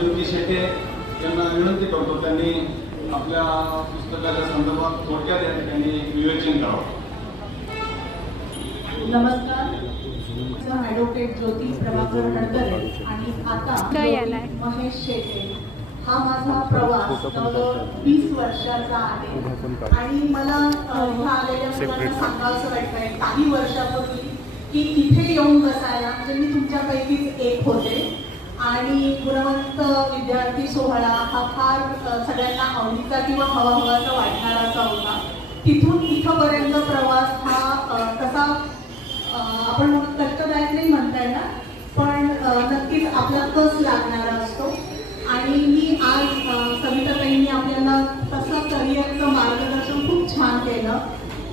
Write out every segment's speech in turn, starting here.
ज्योती शेटे यांना विनंती करतो त्यांनी आपल्या पुस्तकाच्या संदर्भात थोडक्यात या ठिकाणी विवेचन करावं. नमस्कार, ॲडव्होकेट ज्योती प्रभाकर हडदरे आणि आता महेश शेटे. हा माझा प्रवास 20 वर्षाचा आहे आणि मला ह्या आलेल्या मुलांना सांगावंसं वाटतंय काही वर्षापूर्वी की इथे येऊन बसायला, म्हणजे मी तुमच्यापैकीच एक होते आणि गुणवंत विद्यार्थी सोहळा हा फार सगळ्यांना आवडीचा किंवा हवाहवाचा वाटणारा असा होता. तिथून इथंपर्यंत प्रवास हा तसा आपण कष्टदायक नाही म्हणता येणार, पण नक्कीच आपला कस लागणारा असतो. आणि मी आज सविताताईंनी आपल्याला तसं करिअरचं मार्गदर्शन खूप छान केलं,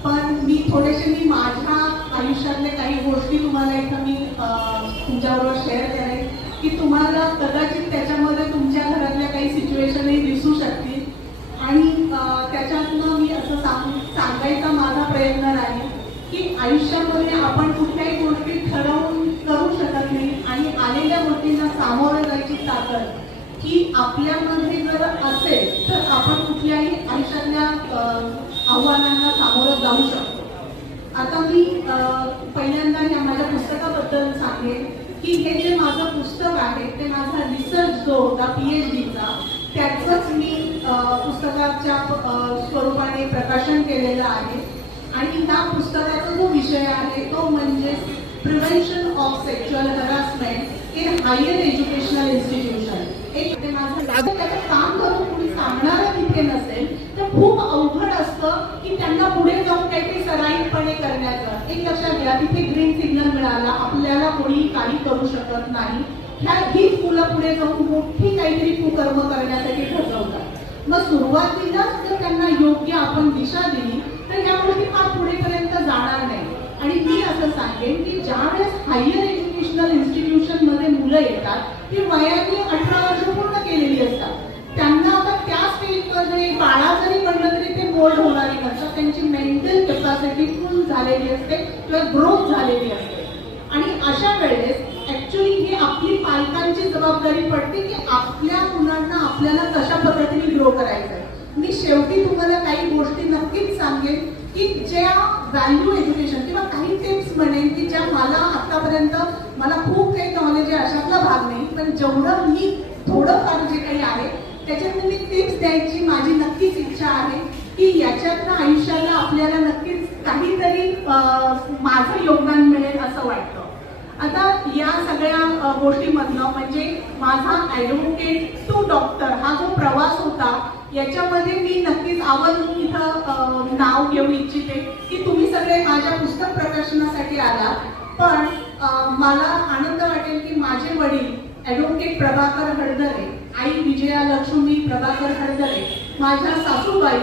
पण मी माझ्या आयुष्यातले काही गोष्टी तुम्हाला इथं मी तुमच्याबरोबर शेअर करेन की तुम्हाला कदाचित त्याच्यामध्ये तुमच्या घरातल्या काही सिच्युएशनही दिसू शकतील आणि त्याच्यातनं मी असं सांगायचा माझा प्रयत्न राहील की आयुष्यामध्ये आपण कुठल्याही गोष्टी ठरवून करू शकत नाही आणि आलेल्या गोष्टींना सामोरं जायची ताकद ही आपल्यामध्ये जर असेल तर आपण कुठल्याही आयुष्यातल्या आव्हानांना सामोरं जाऊ शकतो. आता मी पहिल्यांदा या माझ्या पुस्तकाबद्दल सांगेन की हे जे माझं पुस्तक आहे ते माझा रिसर्च जो होता PhDचा त्याचंच मी पुस्तकाच्या स्वरूपाने प्रकाशन केलेलं आहे. आणि ह्या पुस्तकाचा जो विषय आहे तो म्हणजे prevention of sexual harassment in higher educational institution. एक ते माझं त्याचं काम करून कुणी सांगणारं तिथे नसेल तर खूप अवघड असतं की त्यांना पुढे जाऊन काहीतरी सराईतपणे करण्याचं. एक लक्षात घ्या, तिथे ग्रीन सिग्नल मिळाला, आपल्याला कोणी काही करू शकत नाही. हीच मुलं पुढे जाऊन मोठी काहीतरी कुकर्म करण्यासाठी ठरवतात. मग सुरुवातीलाच जर त्यांना योग्य आपण दिशा दिली तर या गोष्टी फार पुढेपर्यंत जाणार नाही. आणि मी असं सांगेन की ज्यावेळेस हायर एज्युकेशनल इन्स्टिट्यूशन मध्ये मुलं येतात ती वयाने 18 वर्ष पूर्ण केलेली असतात. त्यांना आता त्या स्टेजमध्ये बाळा जरी म्हणलं तरी ते मोल्ड होणारी नसतात. त्यांची मेंटल कॅपॅसिटी फुल झालेली असते किंवा ग्रोथ झालेली असते. आणि अशा वेळेस ऍक्च्युली ही आपली पालकांची जबाबदारी पडते की आपल्या मुलांना आपल्याला कशा पद्धतीने ग्रो करायचं. मी शेवटी तुम्हाला काही गोष्टी नक्कीच सांगेन की ज्या व्हॅल्यू एज्युकेशन किंवा काही टिप्स म्हणेन की ज्या मला आतापर्यंत मला खूप काही नॉलेज आहे अशातला भाग नाही, पण जेवढं मी थोडंफार जे काही आहे त्याच्यातून मी टिप्स द्यायची माझी नक्कीच इच्छा आहे की याच्यातनं आयुष्याला आपल्याला नक्कीच काहीतरी माझं योगदान मिळेल असं वाटतं. आता या सगळ्या गोष्टीमधनं म्हणजे माझा ॲडव्होकेट टू डॉक्टर हा जो प्रवास होता याच्यामध्ये मी नक्कीच आवर्जून इथं नाव घेऊ इच्छिते की तुम्ही सगळे माझ्या पुस्तक प्रकाशनासाठी आला, पण मला आनंद वाटेल की माझे वडील ॲडव्होकेट प्रभाकर हडदरे, आई विजया लक्ष्मी प्रभाकर हडदरे, माझ्या सासूबाई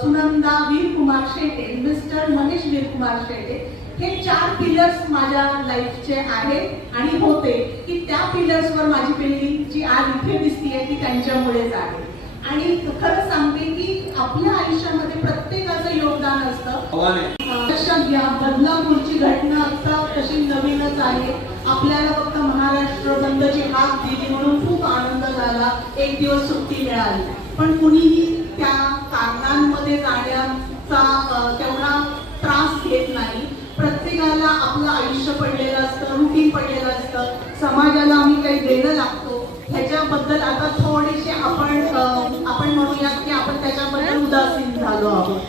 सुनंदा वीरकुमार शेटे, मिस्टर महेश वीरकुमार शेटे, हे 4 पिलर्स माझ्या लाईफचे आहेत आणि होते की त्या पिलर्सवर माझी बिल्डिंग जी आज इथे दिसतीये ती त्यांच्यामुळेच आहे. आणि खरं सांगते की आपल्या आयुष्यामध्ये प्रत्येकाचं योगदान असतं. लक्षात घ्या, बदलापूरची घटना आता तशी नवीनच आहे. आपल्याला फक्त महाराष्ट्र बंदची हाक दिली म्हणून खूप आनंद झाला, एक दिवस सुट्टी मिळाली, पण कुणीही त्या कारणांमध्ये जाण्याचा तेवढा त्रास घेत नाही. प्रत्येकाला आपलं आयुष्य पडलेलं असतं, रुटीन पडलेलं असतं, समाजाला आम्ही काही देणं लागतो. ह्याच्याबद्दल आता थोडेसे आपण म्हणूयात की आपण त्याच्याबद्दल उदासीन झालो आहोत.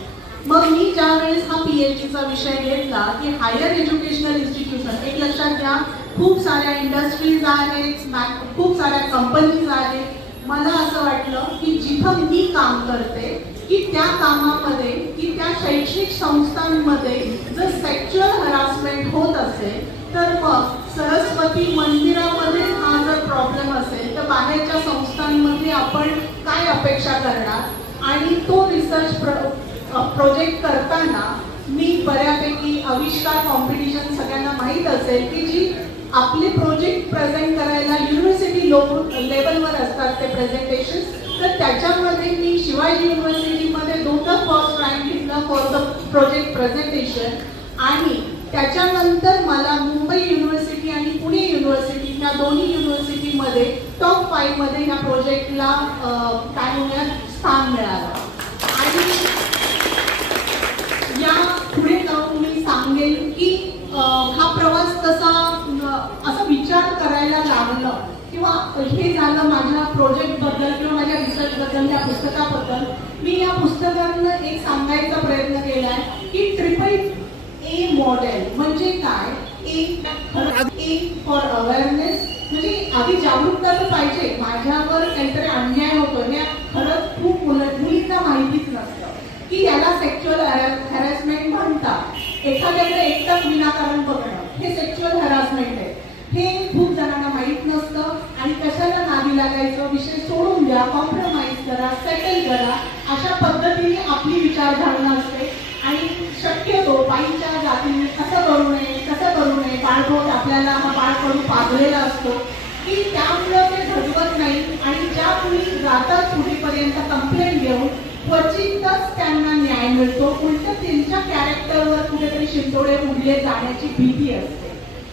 मग मी ज्यावेळेस हा PhDचा विषय घेतला की हायर एज्युकेशनल इन्स्टिट्यूशन, एक लक्षात घ्या खूप साऱ्या इंडस्ट्रीज आहेत, खूप साऱ्या कंपनीज आहेत. मला असं वाटलं की जिथं मी काम करते की त्या कामामध्ये की त्या शैक्षणिक संस्थांमध्ये जर सेक्शुअल हॅरासमेंट होत असेल तर मग सरस्वती मंदिरामध्ये हा जर प्रॉब्लेम असेल तर बाहेरच्या संस्थांमध्ये आपण काय अपेक्षा करणार. आणि तो रिसर्च प्रोजेक्ट करताना मी बऱ्यापैकी आविष्कार कॉम्पिटिशन सगळ्यांना माहीत असेल की जी आपले प्रोजेक्ट प्रेझेंट करायला युनिव्हर्सिटी लेवलवर असतात ते प्रेझेंटेशन, तर त्याच्यामध्ये मी शिवाजी युनिव्हर्सिटीमध्ये 2दा फर्स्ट रँक घेतला फॉर द प्रोजेक्ट प्रेझेंटेशन. आणि त्याच्यानंतर मला मुंबई युनिव्हर्सिटी आणि पुणे युनिव्हर्सिटी ह्या या दोन्ही युनिव्हर्सिटीमध्ये टॉप 5 मध्ये ह्या प्रोजेक्टला काय म्हणूया स्थान मिळालं. आणि या पुढे जाऊन मी सांगेन की हा प्रवास कसा असा विचार करायला लागलं किंवा हे झालं माझ्या प्रोजेक्टबद्दल किंवा माझ्या रिसर्चबद्दल, त्या पुस्तकाबद्दल. मी या पुस्तकानं एक सांगायचा प्रयत्न केला आहे की AAA मॉडेल म्हणजे काय. ए फॉर अवेअरनेस म्हणजे आधी जागरूकता तर पाहिजे. माझ्यावर काहीतरी अन्याय होतो हे खरंच खूप मुलींना माहितीच नसतं की याला सेक्शुअल हॅरॅसमेंट म्हणतात. एखाद्याकडे एकटाच विनाकारण बघणं हे सेक्शुअल हॅरॅसमेंट आहे हे खूप जणांना माहीत नसतं. आणि कशाला नादी लागायचं, विषय सोडून द्या, कॉम्प्रोमाइज करा, सेटल करा, अशा पद्धतीने आपली विचारधारणा असते. आणि शक्यतो बाईच्या जातीने कसं करू नये, बाळबोट आपल्याला हा बाळकडू पाजलेला असतो की त्यामुळं ते घडवत नाही. आणि ज्या मुली जातात पुढेपर्यंत कंप्लेंट घेऊन क्वचितच त्यांना न्याय मिळतो. उलट त्यांच्या कॅरेक्टरवर कुठेतरी शिंतोडे उडले जाण्याची भीती असते.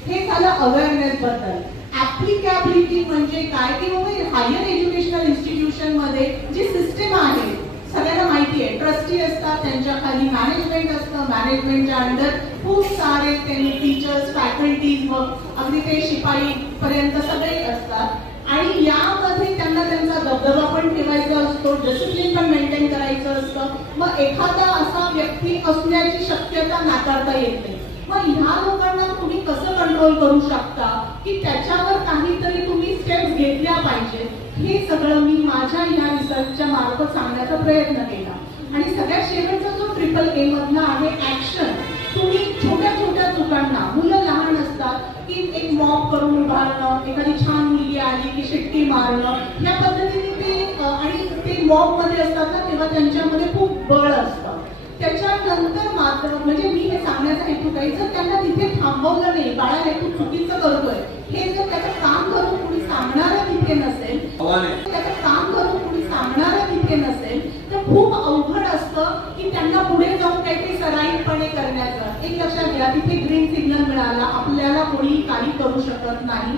हे झालं अवेअरनेस बद्दल. ऍप्लिकॅबिलिटी म्हणजे काय की बाबा हायर एज्युकेशनल इन्स्टिट्यूशन मध्ये जी सिस्टीम आहे सगळ्यांना माहिती आहे. ट्रस्टी असतात, त्यांच्या खाली मॅनेजमेंट असतं, मॅनेजमेंटच्या अंडर खूप सारे त्यांनी टीचर्स, फॅकल्टीज व अगदी ते शिपाई पर्यंत सगळे असतात. आणि यामध्ये त्यांना त्यांचा दबदबा पण ठेवायचा असतो, डिसिप्लिन पण मेंटेन करायचं असतं. मग एखादा असा व्यक्ती असण्याची शक्यता नाकारता येत नाही. मग ह्या लोकांना तुम्ही कसं कंट्रोल करू शकता की त्याच्यावर काहीतरी तुम्ही स्टेप्स घेतल्या पाहिजे. हे सगळं मी माझ्या ह्या रिसर्चच्या मार्फत सांगण्याचा प्रयत्न केला. आणि सगळ्यात शेवटचा जो AAA मधला आहे ऍक्शन. तुम्ही छोट्या छोट्या चुकांना, मुलं लहान असतात की एक मॉब करून उभारणं, एखादी छान मुलगी आली की शिट्टी मारणं, या पद्धतीने ते आणि ते मॉब मध्ये असतात ना तेव्हा त्यांच्यामध्ये खूप बळ असतं. त्याच्यानंतर मात्र म्हणजे मी हे सांगण्याचा हेतू काही जर त्यांना तिथे थांबवलं नाही, बाळा हे तू चुकीचं करतोय, हे जर त्याचं काम करून कुणी सांगणारं तिथे नसेल, तर खूप अवघड असतं की त्यांना पुढे जाऊन काहीतरी सराईतपणे करण्याचं. एक लक्षात घ्या, तिथे ग्रीन सिग्नल मिळाला, आपल्याला कोणी काही करू शकत नाही.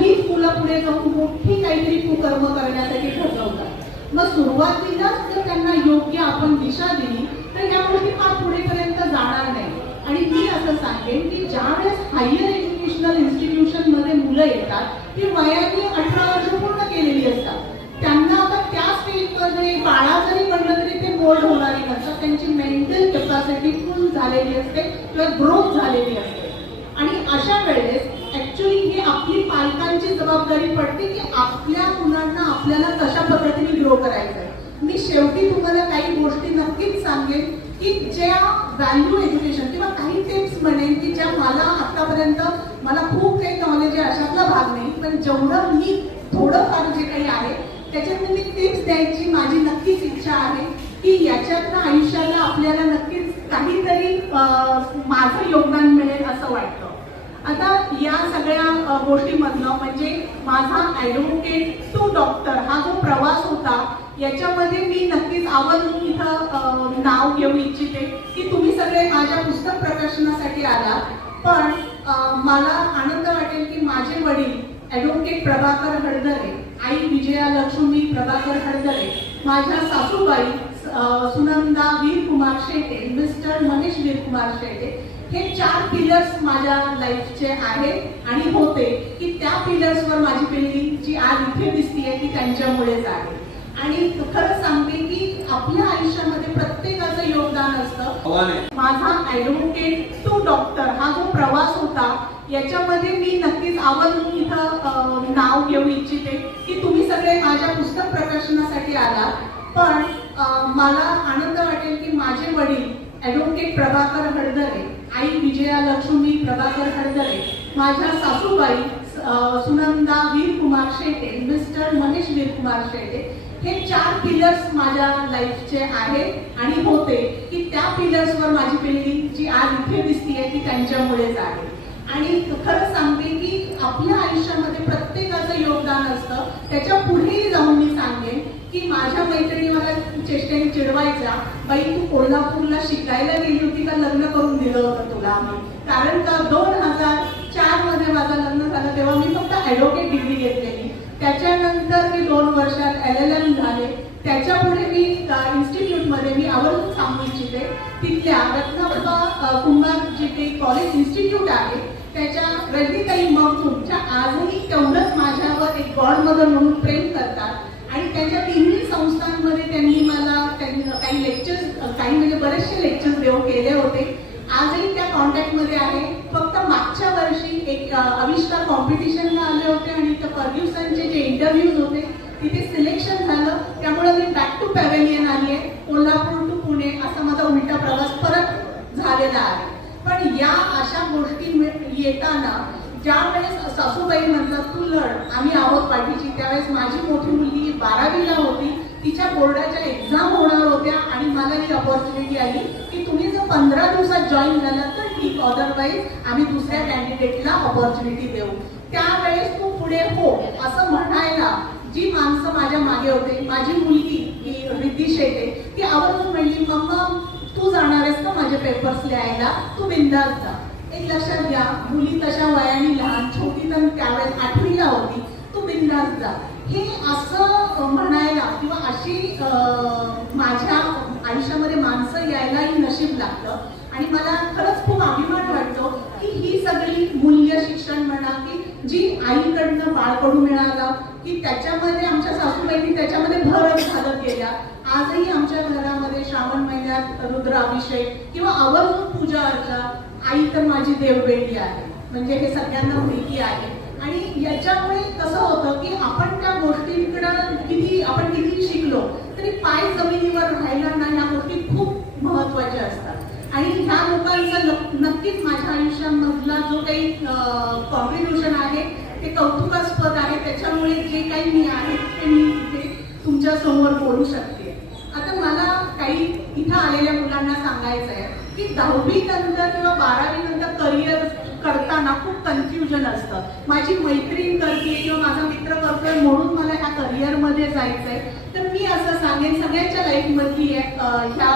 हीच मुलं पुढे जाऊन मोठी काहीतरी कुकर्म करण्यासाठी ठरवतात. मग सुरुवातीलाच जर त्यांना योग्य आपण दिशा दिली तर यामुळे ती फार पुढेपर्यंत जाणार नाही. आणि मी असं सांगेन की ज्यावेळेस हायर एज्युकेशनल इन्स्टिट्यूशन मध्ये मुलं येतात ती वयाने 18 वर्ष पूर्ण केलेली असतात. त्यांना आता त्या स्टेजमध्ये बाळा जरी म्हणलं तरी ते मोल्ड होणारी नसतात. त्यांची मेंटल कॅपॅसिटी फुल झालेली असते किंवा ग्रोथ झालेली असते. आणि अशा वेळेस ऍक्च्युली हे आपली पालकांची जबाबदारी पडते की आपल्या मुलांना आपल्याला कशा पद्धतीने ग्रो करायचं. मी शेवटी तुम्हाला काही गोष्टी नक्कीच सांगेन की ज्या व्हॅल्यू एज्युकेशन किंवा काही टिप्स म्हणेन की ज्या मला आतापर्यंत मला खूप काही नॉलेज आहे अशातला भाग नाही, पण जेवढं मी थोडंफार जे काही आहे त्याच्यातून मी टिप्स द्यायची माझी नक्कीच इच्छा आहे की याच्यातनं आयुष्याला आपल्याला नक्कीच काहीतरी माझं योगदान मिळेल असं वाटतं. आता या सगळ्या गोष्टीमधनं म्हणजे माझा ॲडव्होकेट टू डॉक्टर हा जो प्रवास होता याच्यामध्ये मी नक्कीच आवर्जून इथं नाव घेऊ इच्छिते की तुम्ही सगळे माझ्या पुस्तक प्रकाशनासाठी आलात. पण मला आनंद वाटेल की माझे वडील ॲडव्होकेट प्रभाकर हळदरे, आई विजया लक्ष्मी प्रभाकर हळदरे, माझ्या सासूबाई सुनंदा वीरकुमार शेटे, मिस्टर मनीष वीरकुमार शेटे, हे 4 पिलर्स माझ्या लाईफचे आहेत आणि होते की त्या पिलर्सवर माझी पिढी जी आज इथे दिसतीये ती त्यांच्यामुळेच आहे. आणि खरं सांगते की आपल्या आयुष्यामध्ये प्रत्येकाचं योगदान असतं. माझा ॲडव्होकेट टू डॉक्टर हा जो प्रवास होता याच्यामध्ये मी नक्कीच आवर्जून इथं नाव घेऊ इच्छिते की तुम्ही सगळे माझ्या पुस्तक प्रकाशनासाठी आलात. पण मला आनंद वाटेल की माझे वडील ॲडव्होकेट प्रभाकर हळदरे, आई विजया लक्ष्मी प्रभाकर हळदरे, माझ्या सासूबाई सुनंदा वीरकुमार शेटे, मिस्टर मनीष वीरकुमार शेटे, हे 4 पिलर्स माझ्या लाईफचे आहेत आणि होते की त्या पिलर्सवर माझी पिढी जी आज इथे दिसतीये ती त्यांच्यामुळेच आहे. आणि खरं सांगते की आपल्या आयुष्यामध्ये प्रत्येकाचं योगदान असतं. त्याच्या पुढेही जाऊन मी सांगेन की माझ्या मैत्रिणी मला चेष्टेने चिडवायच्या, बाई तू कोल्हापूरला शिकायला गेली होती का लग्न करून दिलं होतं तुला आम्ही. कारण का 2004 मध्ये माझं लग्न झालं तेव्हा मी फक्त ॲडव्होकेट डिग्री घेतलेली. त्याच्यानंतर मी 2 वर्षात LLM झाले. त्याच्या पुढे मी इन्स्टिट्यूटमध्ये मी आवर्जून सांगू इच्छिते, तिथल्या रत्नाप्पा कुंभार जे काही कॉलेज इन्स्टिट्यूट आहे त्याच्या रजनीताई मगदूम ज्या आजही तेवढंच माझ्यावर एक गॉड मदर म्हणून प्रेम करतात आणि त्यांच्या तिन्ही संस्थांमध्ये त्यांनी मला काही लेक्चर्स काही म्हणजे बरेचसे लेक्चर्स देऊन केले होते. आजही त्या कॉन्टॅक्टमध्ये आहे. फक्त मागच्या वर्षी एक आविष्कार कॉम्पिटिशनला आले होते आणि त्या फर्ग्युसनचे जे इंटरव्ह्यूज होते तिथे सिलेक्शन झालं. त्यामुळे मी बॅक टू पॅव्हेलियन आली आहे. कोल्हापूर टू पुणे असा माझा उलटा प्रवास परत झालेला आहे. पण या अशा गोष्टी येताना ज्यावेळेस सासूबाई म्हणतात तू लढ आम्ही आहोत पाठीची, त्यावेळेस माझी मोठी मुलगी 12वीला होती. तिच्या बोर्डाच्या एक्झाम होणार होत्या आणि मला ही अपॉर्च्युनिटी आली की तुम्ही जर 15 दिवसात जॉईन झालात तर ठीक, अदरवाईज आम्ही दुसऱ्या कॅन्डिडेटला अपॉर्च्युनिटी देऊ. त्यावेळेस तू पुढे हो असं म्हणायला जी माणसं माझ्या मागे होते, माझी मुलगी रिद्धी शेटे ती आवर्जून म्हणली मम्मा तू जाणार आहेस का माझे पेपर्स लिहायला, तू बिंदास जा. एक लक्षात घ्या, मुली तशा वयाने लहान छोटी तर त्यावेळेस 8वीला होती, तू बिंदास जा. हे असं म्हणायला किंवा अशी माझ्या आयुष्यामध्ये माणसं यायलाही नशीब लागतं. आणि मला खरंच खूप अभिमान वाटतो की ही सगळी मूल्य शिक्षण म्हणा की जी आईकडनं बाळकडून मिळालं की त्याच्यामध्ये आमच्या सासूबाईंनी त्याच्यामध्ये भरच घालत गेल्या. आजही आमच्या घरामध्ये श्रावण महिन्यात रुद्राभिषेक किंवा आवर्जून पूजा अर्चा. आई तर माझी देवबेटी आहे म्हणजे हे सगळ्यांना माहिती आहे. आणि याच्यामुळे कसं होतं की आपण त्या गोष्टींकडं किती शिकलो तरी पाय जमिनीवर राहायला ना ह्या गोष्टी खूप महत्त्वाच्या असतात. आणि ह्या लोकांचा नक्कीच माझ्या आयुष्यामधला जो काही कॉन्ट्रीब्युशन आहे ते कौतुकास्पद आहे. त्याच्यामुळे जे काही मी आहे ते मी इथे तुमच्या समोर बोलू शकते. आता मला काही इथं आलेल्या मुलांना सांगायचं आहे की 10वी नंतर किंवा 12वी नंतर करिअर करताना खूप कन्फ्युजन असतं. माझी मैत्रीण करते किंवा माझा मित्र करतोय म्हणून मला ह्या करिअरमध्ये जायचंय. तर मी असं सांगेन सगळ्यांच्या लाईफमधली ह्या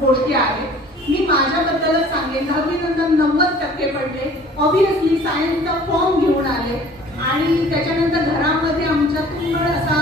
गोष्टी आहेत. मी माझ्याबद्दलच सांगेन 10वी नंतर 90% पडले. ऑब्विसली सायन्सचा फॉर्म घेऊन आले आणि त्याच्यानंतर घरामध्ये आमच्या तुंबळ असा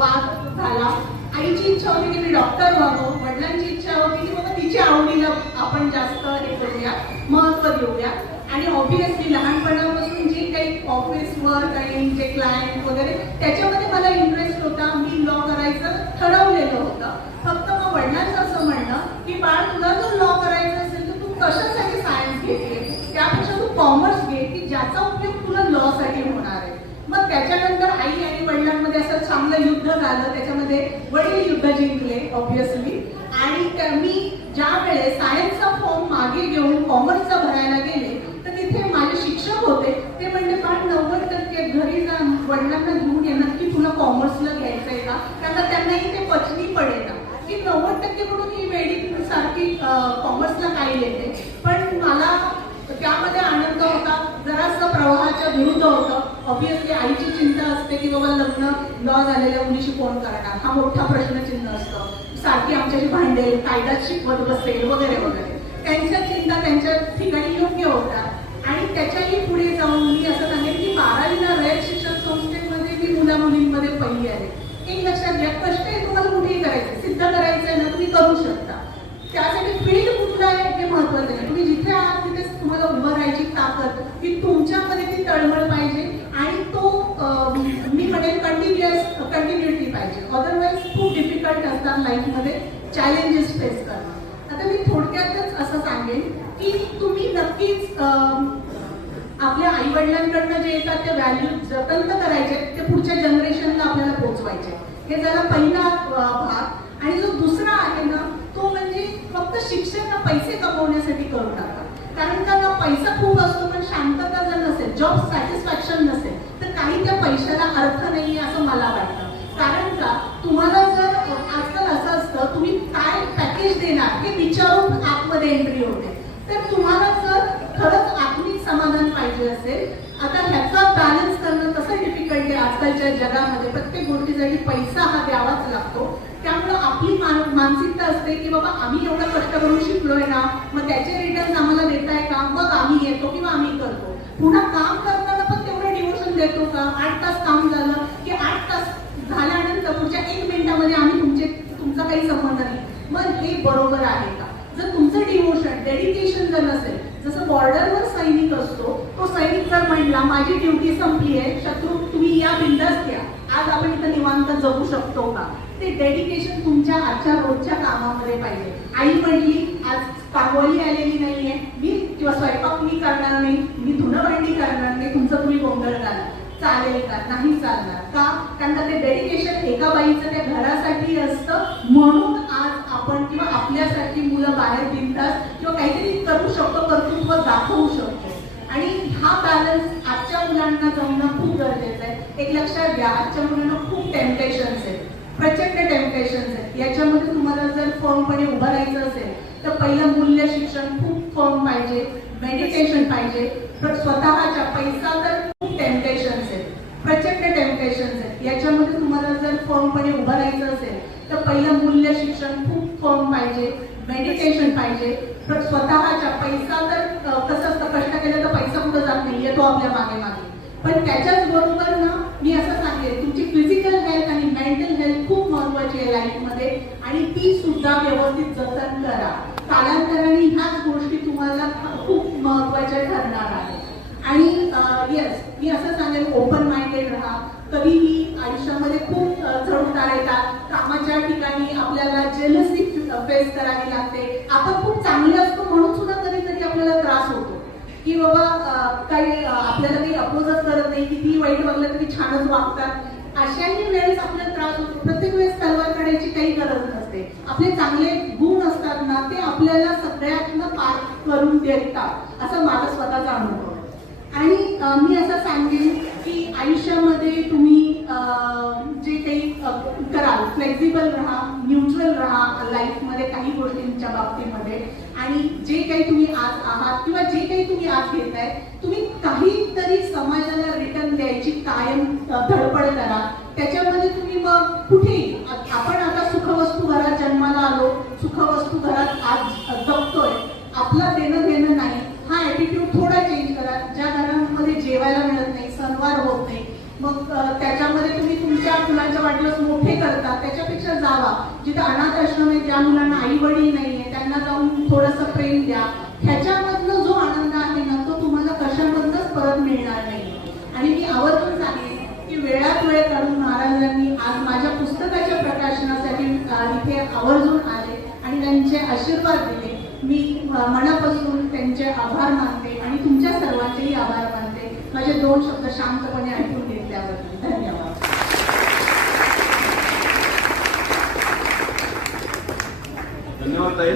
वाद झाला. आईची इच्छा होती की मी डॉक्टर व्हावं, वडिलांची इच्छा होती की बाबा तिच्या आवडीला आपण जास्त हे करूया, महत्त्व देऊया. आणि ऑब्विसली लहानपणापासून जे काही ऑफिस वर्क आणि जे क्लायंट वगैरे त्याच्यामध्ये मला इंटरेस्ट होता. मी लॉ करायचं ठरवलेलं होतं. फक्त मग वडिलांचं असं म्हणणं की बाळ तुला जर लॉ करायचं असेल तर तू कशासाठी सायन्स घेते, त्यापेक्षा तू कॉमर्स घे की ज्याचा उपयोग तुला लॉ साठी होणार आहे. मग त्याच्यानंतर आई आणि वडिलांमध्ये असं चांगलं युद्ध झालं. त्याच्यामध्ये वडील युद्ध जिंकले ऑब्विसली. आणि मी ज्या वेळेस सायन्सचा फॉर्म मागे घेऊन कॉमर्सचा भरायला गेले तर तिथे माझे शिक्षक होते. ते म्हणले पण 90% घरी जा वडिलांना घेऊन येणार की तुला कॉमर्सला घ्यायचंय का, त्यांनाही ते पचनी पडेल की 90% म्हणून ही वेडी सारखी कॉमर्सला काय येते. पण मला त्यामध्ये आनंद होता. जरासं प्रवाहाच्या विरुद्ध होतं. ऑब्विसली आईची चिंता असते की बाबा लग्न लॉ झालेल्या मुलीशी कोण करणार, हा मोठा प्रश्नचिन्ह असतं. सारखी आमच्याशी भांडेल, कायद्यात शिकवत बसेल वगैरे वगैरे. त्यांच्या चिंता त्यांच्या ठिकाणी योग्य होत्या. आणि त्याच्याही पुढे जाऊन मी असं सांगेन की 12वीला रयत शिक्षण संस्थेमध्ये मी मुला मुलींमध्ये पहिली आहे. एक लक्षात घ्या, कष्ट हे तुम्हाला कुठेही करायचं, सिद्ध करायचं आहे ना तुम्ही करू शकता. त्यासाठी फील्ड कुठला आहे हे महत्वाचं नाही. तुम्ही जिथे आहात तिथे तुम्हाला उभं राहायची ताकद ती तुमच्यामध्ये ती तळमळ पाहिजे आणि तो मी म्हणेन कंटिन्युटी पाहिजे. अदरवाईज खूप डिफिकल्ट असतात लाईफमध्ये चॅलेंजेस फेस करणं. आता मी थोडक्यातच असं सांगेन की तुम्ही नक्कीच आपल्या आई वडिलांकडनं जे येतात ते व्हॅल्यू जतन करायचे, ते पुढच्या जनरेशनला आपल्याला पोहोचवायचे. हे झाला पहिला भाग. आणि जो दुसरा आहे ना तो म्हणजे फक्त शिक्षण पैसे कमवण्यासाठी करू नका. कारण का पैसा खूप असतो पण शांतता जर नसेल, जॉब सॅटिस्फॅक्शन नसेल तर काही त्या पैशाला अर्थ नाहीये असं मला वाटतं. कारण का तुम्हाला जर आजकाल असं असतं तुम्ही काय पॅकेज देणार हे विचारून आतमध्ये एंट्री होते. तर तुम्हाला जर खरंच आत्मिक समाधान पाहिजे असेल, आता ह्याचा बॅलन्स करणं कसं डिफिकल्ट आहे आजकालच्या जगामध्ये. प्रत्येक गोष्टीसाठी पैसा हा द्यावाच लागतो. त्यामुळं आपली मानसिकता असते की बाबा आम्ही एवढं कष्ट करून शिकलोय ना, मग त्याचे रिटर्न आम्हाला देताय का, मग आम्ही येतो किंवा आम्ही करतो. पुन्हा काम करताना पण तेवढं डिवोशन देतो का? 8 तास काम झालं की 8 तास झाल्यानंतर पुढच्या 1 मिनिटामध्ये आम्ही तुमचा काही संबंध नाही. मग हे बरोबर आहे का? जर तुमचं डिवोशन डेडिकेशन जर नसेल, जसं बॉर्डरवर सैनिक असतो, तो सैनिक जर म्हणला माझी ड्युटी संपली आहे, शत्रू तुम्ही या बिंदास घ्या, आज आपण इथं निवांत जगू शकतो का? ते डेडिकेशन तुमच्या आजच्या रोजच्या कामामध्ये पाहिजे. आई म्हणली आज कांगोली आलेली नाहीये, मी किंवा स्वयंपाक मी करणार नाही, मी धुणं भांडी करणार नाही, तुमचं तुम्ही गोंधळ करा, चालेल का? नाही चालणार का? कारण का ते डेडिकेशन एका बाईचं त्या घरासाठी असतं. म्हणून आज आपण किंवा आपल्यासाठी मुलं बाहेर बिनधास्त किंवा काहीतरी करू शकतो, कर्तृत्व दाखवू शकतो. आणि हा बॅलन्स आजच्या मुलांना जमणं खूप गरजेचं आहे. एक लक्षात घ्या, आजच्या मुलांना खूप टेम्पटेशन्स आहेत, प्रचंड टेम्पटेशन्स आहेत. याच्यामध्ये तुम्हाला जर फर्मपणे उभं राहायचं असेल तर पहिलं मूल्य शिक्षण खूप फर्म पाहिजे, मेडिटेशन पाहिजे, तर स्वतःच्या पैसा तर खूप टेम्पटेशन्स आहेत, प्रचंड टेम्पटेशन्स आहेत. याच्यामध्ये तुम्हाला जर फर्मपणे उभं राहायचं असेल तर पहिलं मूल्य शिक्षण खूप फर्म पाहिजे, मेडिटेशन पाहिजे, तर स्वतःच्या पैसा तर कसं असतं, कष्ट केलं तर पैसा कुठं जात नाही, येतो आपल्या मागे मागे. पण त्याच्याच बरोबर ना मी असं सांगेन, तुमची फिजिकल हेल्थ आणि मेंटल हेल्थ खूप महत्वाची आहे लाईफमध्ये, आणि ती सुद्धा व्यवस्थित जतन करा. कालांतराने ह्याच गोष्टी तुम्हाला खूप महत्वाच्या ठरणार आहेत. आणि येस, मी असं सांगेन, ओपन माइंडेड राहा. कधीही आयुष्यामध्ये खूप चढउतार येतात, कामाच्या ठिकाणी आपल्याला जेलसी फेस करावी लागते. आपण खूप चांगले असतो म्हणून सुद्धा कधीतरी आपल्याला त्रास होतो की बाबा काही आपल्याला काही अपोजच करत नाही, किती वाईट वागलं तरी छानच वागतात. अशाही वेळेस आपल्याला त्रास होतो. प्रत्येक वेळेस तलवार काढायची काही गरज नसते. आपले चांगले गुण असतात ना, ते आपल्याला सगळ्यातनं पार करून देतात, असं माझा स्वतःचा अनुभव. आणि मी असं सांगेन की आयुष्यामध्ये तुम्ही जे काही कराल, फ्लेक्झिबल राहा, न्यूट्रल राहा लाईफमध्ये काही गोष्टींच्या बाबतीमध्ये. आणि जे काही तुम्ही आज आहात किंवा जे काही तुम्ही आज घेताय, तुम्ही काहीतरी समाजाला रिटर्न द्यायची कायम धडपड करा. त्याच्यामध्ये तुम्ही मग कुठेही, आपण आता सुखवस्तू घरात जन्माला आलो, सुखवस्तू घरात आज जगतोय, आपला देणं घेणं नाही, हा ॲटिट्यूड थोडा चेंज करा. ज्या घरांमध्ये जेवायला मिळत नाही, सणवार होत नाही, मग त्याच्यामध्ये तुम्ही तुमच्या मुलांच्या वाटलं मोठे करता, त्याच्यापेक्षा जावा. जिथं अनाथ आश्रम आहे, ज्या मुलांना आई वडील नाहीये, त्यांना जाऊन थोडंसं प्रेम द्या. ह्याच्यामधनं जो आनंद आहे ना, तो तुम्हाला कशामधनंच परत मिळणार नाही. आणि मी आवर्जून सांगेन की वेळात वेळ काढून महाराजांनी आज माझ्या पुस्तकाच्या प्रकाशनासाठी इथे आवर्जून आले आणि त्यांचे आशीर्वाद दिले. मी मनापासून त्यांचे आभार मानते आणि तुमच्या सर्वांचेही आभार मानते. माझे 2 शब्द शांतपणे ऐकून घेतल्याबद्दल धन्यवाद. धन्यवाद ताई.